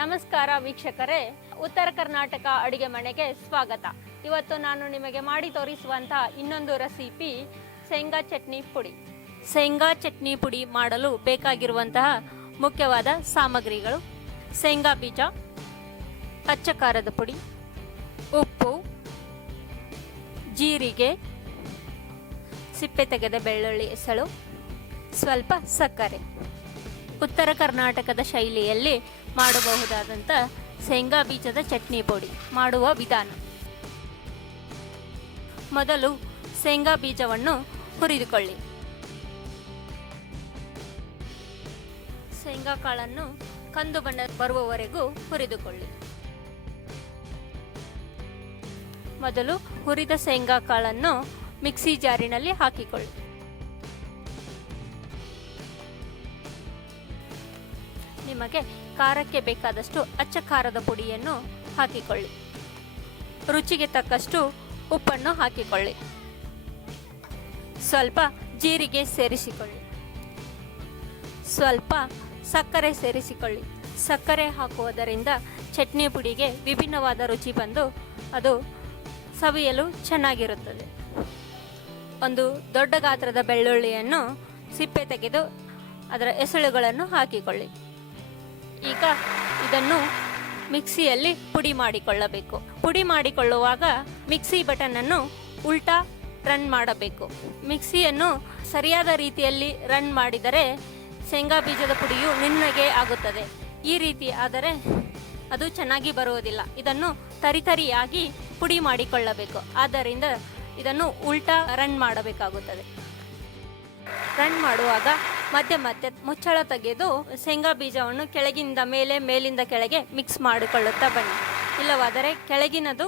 ನಮಸ್ಕಾರ ವೀಕ್ಷಕರೇ, ಉತ್ತರ ಕರ್ನಾಟಕ ಅಡಿಗೆ ಮನೆಗೆ ಸ್ವಾಗತ. ಇವತ್ತು ನಾನು ನಿಮಗೆ ಮಾಡಿ ತೋರಿಸುವಂತಹ ಇನ್ನೊಂದು ರೆಸಿಪಿ ಶೇಂಗಾ ಚಟ್ನಿ ಪುಡಿ. ಶೇಂಗಾ ಚಟ್ನಿ ಪುಡಿ ಮಾಡಲು ಬೇಕಾಗಿರುವಂತಹ ಮುಖ್ಯವಾದ ಸಾಮಗ್ರಿಗಳು: ಶೇಂಗಾ ಬೀಜ, ಅಚ್ಚ ಖಾರದ ಪುಡಿ, ಉಪ್ಪು, ಜೀರಿಗೆ, ಸಿಪ್ಪೆ ತೆಗೆದ ಬೆಳ್ಳುಳ್ಳಿ ಎಸಳು, ಸ್ವಲ್ಪ ಸಕ್ಕರೆ. ಉತ್ತರ ಕರ್ನಾಟಕದ ಶೈಲಿಯಲ್ಲಿ ಮಾಡಬಹುದಾದಂಥ ಶೇಂಗಾ ಬೀಜದ ಚಟ್ನಿ ಪುಡಿ ಮಾಡುವ ವಿಧಾನ. ಮೊದಲು ಶೇಂಗಾ ಬೀಜವನ್ನು ಹುರಿದುಕೊಳ್ಳಿ. ಶೇಂಗಾ ಕಾಳನ್ನು ಕಂದು ಬಣ್ಣ ಬರುವವರೆಗೂ ಹುರಿದುಕೊಳ್ಳಿ. ಮೊದಲು ಹುರಿದ ಶೇಂಗಾ ಕಾಳನ್ನು ಮಿಕ್ಸಿ ಜಾರಿನಲ್ಲಿ ಹಾಕಿಕೊಳ್ಳಿ. ನಿಮಗೆ ಖಾರಕ್ಕೆ ಬೇಕಾದಷ್ಟು ಅಚ್ಚ ಖಾರದ ಪುಡಿಯನ್ನು ಹಾಕಿಕೊಳ್ಳಿ. ರುಚಿಗೆ ತಕ್ಕಷ್ಟು ಉಪ್ಪನ್ನು ಹಾಕಿಕೊಳ್ಳಿ. ಸ್ವಲ್ಪ ಜೀರಿಗೆ ಸೇರಿಸಿಕೊಳ್ಳಿ. ಸ್ವಲ್ಪ ಸಕ್ಕರೆ ಸೇರಿಸಿಕೊಳ್ಳಿ. ಸಕ್ಕರೆ ಹಾಕುವುದರಿಂದ ಚಟ್ನಿ ಪುಡಿಗೆ ವಿಭಿನ್ನವಾದ ರುಚಿ ಬಂದು ಅದು ಸವಿಯಲು ಚೆನ್ನಾಗಿರುತ್ತದೆ. ಒಂದು ದೊಡ್ಡ ಗಾತ್ರದ ಬೆಳ್ಳುಳ್ಳಿಯನ್ನು ಸಿಪ್ಪೆ ತೆಗೆದು ಅದರ ಎಸಳುಗಳನ್ನು ಹಾಕಿಕೊಳ್ಳಿ. ಈಗ ಇದನ್ನು ಮಿಕ್ಸಿಯಲ್ಲಿ ಪುಡಿ ಮಾಡಿಕೊಳ್ಳಬೇಕು. ಪುಡಿ ಮಾಡಿಕೊಳ್ಳುವಾಗ ಮಿಕ್ಸಿ ಬಟನನ್ನು ಉಲ್ಟಾ ರನ್ ಮಾಡಬೇಕು. ಮಿಕ್ಸಿಯನ್ನು ಸರಿಯಾದ ರೀತಿಯಲ್ಲಿ ರನ್ ಮಾಡಿದರೆ ಶೇಂಗಾ ಬೀಜದ ಪುಡಿಯು ನುಣ್ಣಗೆ ಆಗುತ್ತದೆ. ಈ ರೀತಿ ಆದರೆ ಅದು ಚೆನ್ನಾಗಿ ಬರುವುದಿಲ್ಲ. ಇದನ್ನು ತರಿತರಿಯಾಗಿ ಪುಡಿ ಮಾಡಿಕೊಳ್ಳಬೇಕು. ಆದ್ದರಿಂದ ಇದನ್ನು ಉಲ್ಟಾ ರನ್ ಮಾಡಬೇಕಾಗುತ್ತದೆ. ರನ್ ಮಾಡುವಾಗ ಮಧ್ಯೆ ಮುಚ್ಚಳ ತೆಗೆದು ಶೇಂಗಾ ಬೀಜವನ್ನು ಕೆಳಗಿಂದ ಮೇಲೆ, ಮೇಲಿಂದ ಕೆಳಗೆ ಮಿಕ್ಸ್ ಮಾಡಿಕೊಳ್ಳುತ್ತಾ ಬನ್ನಿ. ಇಲ್ಲವಾದರೆ ಕೆಳಗಿನದು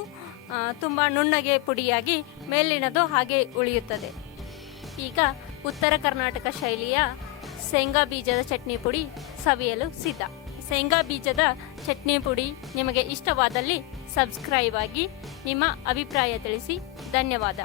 ತುಂಬ ನುಣ್ಣಗೆ ಪುಡಿಯಾಗಿ ಮೇಲಿನದು ಹಾಗೆ ಉಳಿಯುತ್ತದೆ. ಈಗ ಉತ್ತರ ಕರ್ನಾಟಕ ಶೈಲಿಯ ಶೇಂಗಾ ಬೀಜದ ಚಟ್ನಿ ಪುಡಿ ಸವಿಯಲು ಸಿದ್ಧ. ಶೇಂಗಾ ಬೀಜದ ಚಟ್ನಿ ಪುಡಿ ನಿಮಗೆ ಇಷ್ಟವಾದಲ್ಲಿ ಸಬ್ಸ್ಕ್ರೈಬ್ ಆಗಿ ನಿಮ್ಮ ಅಭಿಪ್ರಾಯ ತಿಳಿಸಿ. ಧನ್ಯವಾದ.